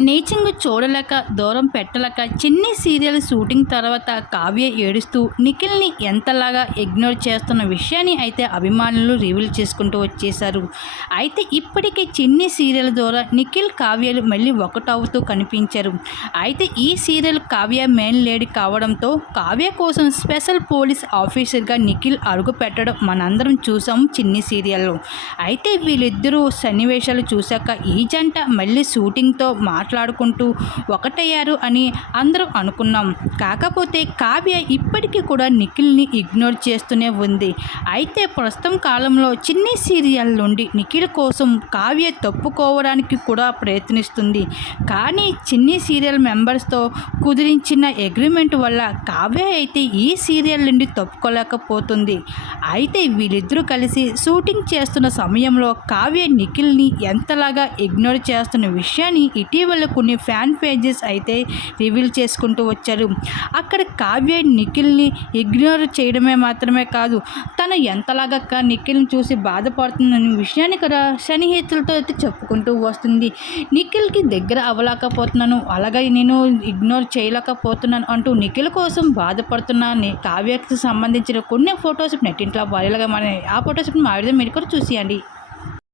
నేచింగ్ చూడలేక దూరం పెట్టలేక చిన్ని సీరియల్ షూటింగ్ తర్వాత కావ్య ఏడుస్తూ నిఖిల్ని ఎంతలాగా ఇగ్నోర్ చేస్తున్న విషయాన్ని అయితే అభిమానులు రివీల్ చేసుకుంటూ వచ్చేశారు. అయితే ఇప్పటికే చిన్ని సీరియల్ ద్వారా నిఖిల్ కావ్యలు మళ్ళీ ఒకటవుతూ కనిపించారు. అయితే ఈ సీరియల్ కావ్య మెయిన్ లేడీ కావడంతో కావ్య కోసం స్పెషల్ పోలీస్ ఆఫీసర్గా నిఖిల్ అడుగు పెట్టడం మనందరం చూసాం చిన్ని సీరియల్లో. అయితే వీళ్ళిద్దరూ సన్నివేశాలు చూశాక ఈ జంట మళ్ళీ షూటింగ్తో మాట్లాడుకుంటూ ఒకటయ్యారు అని అందరూ అనుకున్నాం. కాకపోతే కావ్య ఇప్పటికీ కూడా నిఖిల్ని ఇగ్నోర్ చేస్తూనే ఉంది. అయితే ప్రస్తుతం కాలంలో చిన్ని సీరియల్ నుండి నిఖిల్ కోసం కావ్య తప్పుకోవడానికి కూడా ప్రయత్నిస్తుంది. కానీ చిన్ని సీరియల్ మెంబర్స్తో కుదిరించిన అగ్రిమెంట్ వల్ల కావ్య అయితే ఈ సీరియల్ నుండి తప్పుకోలేకపోతుంది. అయితే వీళ్ళిద్దరూ కలిసి షూటింగ్ చేస్తున్న సమయంలో కావ్య నిఖిల్ని ఎంతలాగా ఇగ్నోర్ చేస్తున్న విషయాన్ని ఇటీవల కొన్ని ఫ్యాన్ పేజెస్ అయితే రివీల్ చేసుకుంటూ వచ్చారు. అక్కడ కావ్య నిఖిల్ని ఇగ్నోర్ చేయడమే మాత్రమే కాదు, తను ఎంతలాగా నిఖిల్ని చూసి బాధపడుతుందనే విషయాన్ని కూడా సన్నిహితులతో అయితే చెప్పుకుంటూ వస్తుంది. నిఖిల్కి దగ్గర అవ్వలేకపోతున్నాను, అలాగే నేను ఇగ్నోర్ చేయలేకపోతున్నాను అంటూ నిఖిల్ కోసం బాధపడుతున్న కావ్యకి సంబంధించిన కొన్ని ఫొటోస్ నెట్టింట్లో వైరల్గా మన ఆ ఫొటోస్ మా విధంగా మీరు కూడా చూసేయండి.